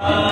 Uh...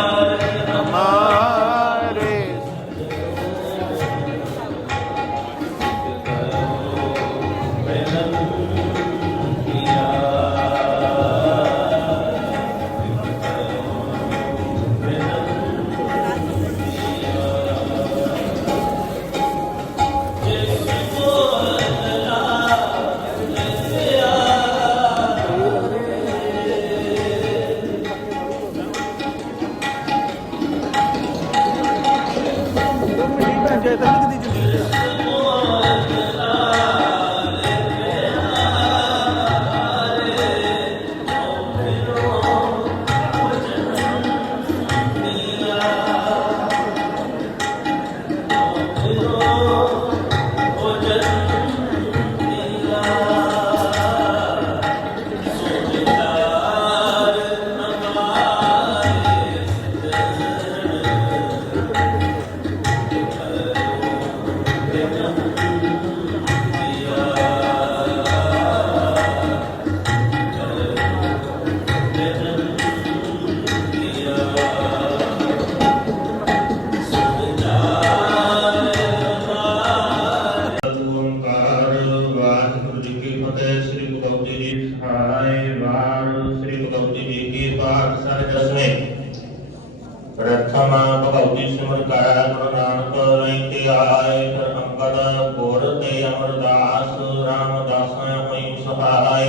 ਗੁਰ ਤੇ ਅਮਰਦਾਸ, ਰਾਮਦਾਸ ਹੋਈ ਸਹਾਇ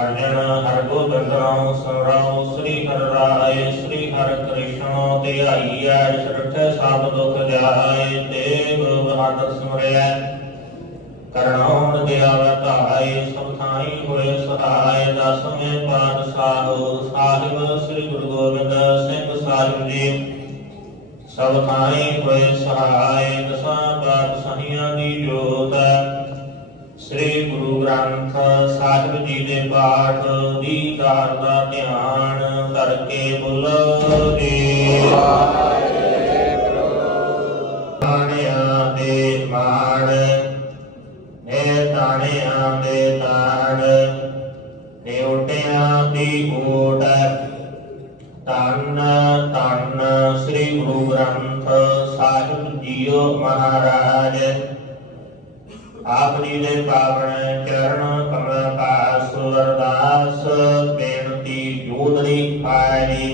ਅਰਜਨ ਹਰ ਗੋਬਿੰਦ ਰਾਮ ਸ੍ਰੀ ਹਰਿ ਰਾਏ ਸ੍ਰੀ ਹਰਿ ਕ੍ਰਿਸ਼ਨ ਤੇ ਆਈਐ ਸਭ ਦੁਖ ਜਾਏ ਤੇ ਗੁਰੂ ਬਹਾਦਰ ਸਿਮਰਿਐ। ਕਰਣਾਉਣ ਦਿਆਵੈ ਧਾਈ ਸਭ ਥਾਈ ਹੋਏ ਸਹਾਇ ਦਸਵੇਂ ਪਾਤਸ਼ਾਹ ਸਾਹਿਬ, ਸ੍ਰੀ ਗੁਰੂ ਗੋਬਿੰਦ ਸਿੰਘ ਸਾਹਿਬ ਜੀ। ਸਭ ਥਾਈ ਹੋਏ ਸਹਾਇ, ਦਸਾਂ ਪਾਤਸ਼ਾਹੀਆਂ ਦੀ ਜੋਤ ਸ੍ਰੀ ਗੁਰੂ ਗ੍ਰੰਥ ਸਾਹਿਬ ਜੀ ਦੇ ਪਾਠ ਦੀ ਦਾਰ ਦਾ ਧਿਆਨ ਕਰਕੇ ਬੋਲੋ ਜੀ। ਤਾਣਿਆਂ ਸਾਹਿਬ ਜੀਓ ਮਹਾਰਾਜ। ਆਪ ਜੀ ਦੇ ਪਾਵਨ ਚਰਨ ਕਮਲ ਪਾਸ ਅਰਦਾਸ, ਬੇਨਤੀ ਜੋਦਰੀ ਪਾਇਰੀ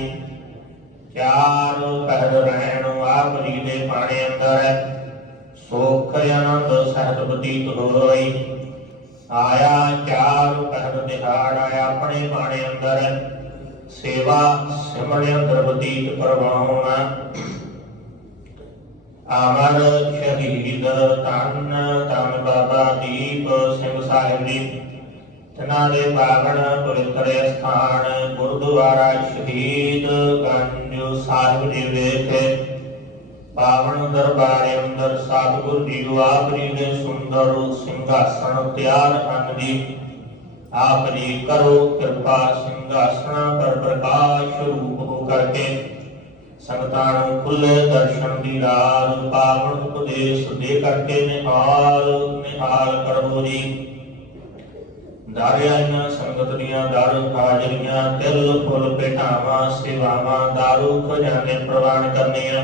ਚਾਰ ਪਹਿਰ ਰਹਿਣ ਆਪ ਜੀ ਦੇ ਪਾਣੇ ਅੰਦਰ, ਸੁਖ ਆਨੰਦ ਸਹਿਤ ਬਤੀਤ ਹੋਈ ਆਇਆ ਚਾਰ ਪਹਿਰ ਦਿਹਾੜ ਆਪਣੇ ਬਾਣੇ ਅੰਦਰ, ਸੇਵਾ ਸਿਮਰਨ ਅੰਦਰ ਬਤੀਤ ਕਰਵਾਉਣਾ। ਅਮਰ ਸ਼ਹੀਦ ਤਨ ਤਨ ਬਾਬਾ ਦੀਪ ਸਿੰਘ ਸਾਹਿਬ ਜੀ। ਤਨਾ ਦੇ ਪਾਵਨ ਪਵਿੱਤਰ ਸਥਾਨ ਗੁਰਦੁਆਰਾ ਸ਼ਹੀਦ ਗੰਜ ਸਾਹਿਬ ਜੀ ਵਿਖੇ ਪਾਵਨ ਦਰਬਾਰ ਅੰਦਰ ਸਤਿਗੁਰ ਜੀ ਆਪ ਦੇ ਸੁੰਦਰ ਸਿੰਘਾਸਣ ਤਿਆਰ ਹਨ ਜੀ। ਆਪ ਜੀ ਕਰੋ ਕਿਰਪਾ ਸਿੰਘਾਸਣ ਪਰ ਪ੍ਰਕਾਸ਼ ਰੂਪ ਹੋ ਕਰਕੇ ਸੰਗਤਾਂ ਖੁੱਲੇ ਦਰਸ਼ਨ ਦੀ ਰਾਜ ਪਾਵਨ ਉਪਦੇਸ਼ ਦੇ ਕਰਕੇ ਨਿਹਾਲ ਨਿਹਾਲ ਕਰੋ ਜੀ। ਦਾਰਿਆਈਆਂ ਸੰਗਤ ਦੀਆਂ ਦਰ ਹਾਜ਼ਰੀਆਂ, ਤਿਲ ਫੁੱਲ ਪੇਟਾਵਾਂ ਸੇਵਾਵਾਂ, ਦਾਰੂ ਖਜ਼ਾਨੇ ਪ੍ਰਵਾਨ ਕਰਨੀਆਂ।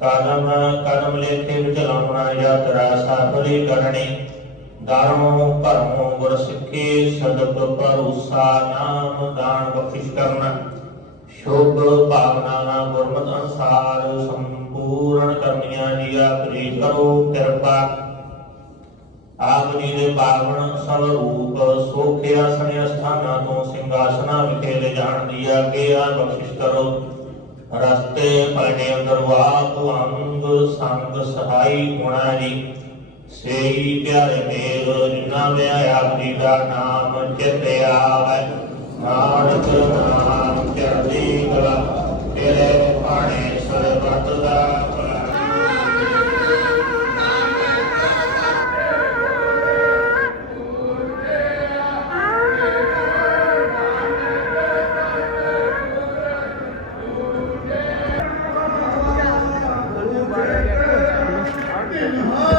ਕਦਮ ਕਦਮ ਲੇਖੇ ਵਿੱਚ ਲਾਉਣਾ ਯਾਤਰਾ ਸਾਫਲੀ ਕਰਨੀ। ਦਾਰੋਂ ਭਰਮੋਂ ਗੁਰ ਸਿੱਖੇ ਸਦਕ, ਭਰੋਸਾ, ਨਾਮ, ਦਾਨ ਬਖਸ਼ ਕਰਨਾ। ਸ਼ੁਭ ਭਾਵਨਾਵਾਂ ਗੁਰਮਤ ਅਨੁਸਾਰ ਸੰਪੂਰਨ ਕਰਨੀਆਂ ਜੀ ਆਪਣੀ ਕਰੋ ਕਿਰਪਾ। ਆਪ ਜੀ ਦੇ ਪਾਵਨ ਸਰੂਪ ਸੋਖਿਆ ਸਣੇ ਸਥਾਨਾਂ ਤੋਂ ਸਿੰਘਾਸਨਾ ਵਿਖੇ ਲੈ ਜਾਣ ਦੀ ਆਗਿਆ ਬਖਸ਼ਿਸ਼ ਕਰੋ। ਰਸਤੇ ਪਲਟੇ ਅੰਦਰ ਵਾਪ ਅੰਗ ਸੰਗ ਸਹਾਈ ਹੋਣਾ ਜੀ। ਸੇਈ ਪਿਆਰੇ ਮੇਲ, ਜਿਨ੍ਹਾਂ ਦੇ ਆਪ ਜੀ ਦਾ ਨਾਮ ਚਿਤ ਆਵੇ। ਨਾਨਕ ਨਾਮ Amen.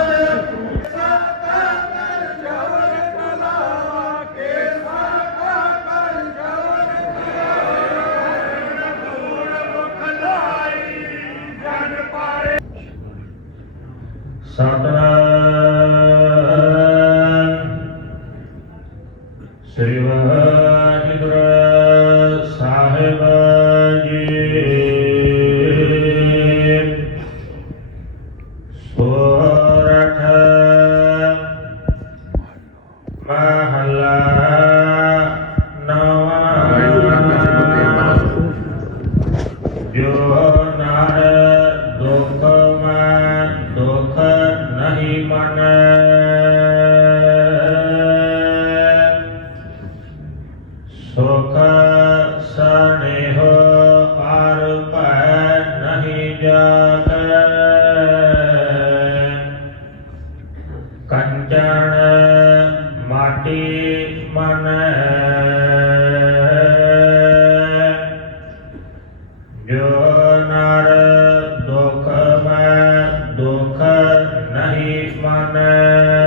nahi mana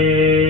Amém.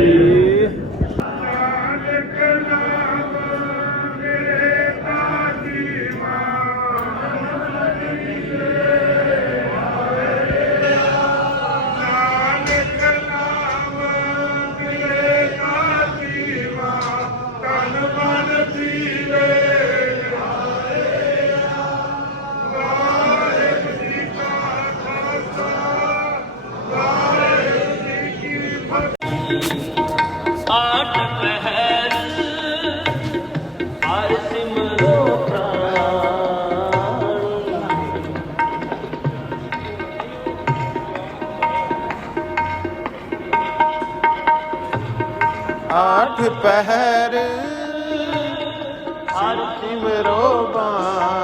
ਪਹਿਰ ਹਰ ਸਿਮਰੋ ਬਾਣ।